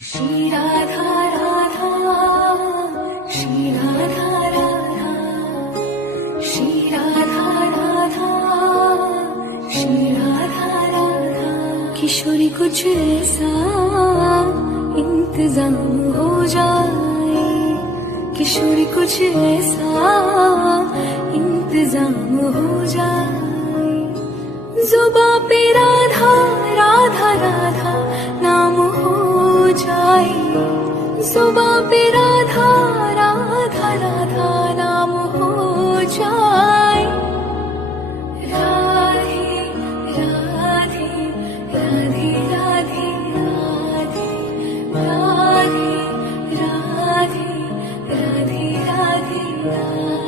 श्री राधा राधा, श्री राधा राधा, श्री राधा राधा, श्री राधा राधा। किशोरी कुछ ऐसा इंतजाम हो जाए, किशोरी कुछ ऐसा इंतजाम हो जाए। जुबां पे राधा राधा राधा नाम हो जाए, जुबां पे राधा राधा राधा नाम हो जाए। राधे राधे राधे राधे राधे, राधे राधे राधे राधे राधे।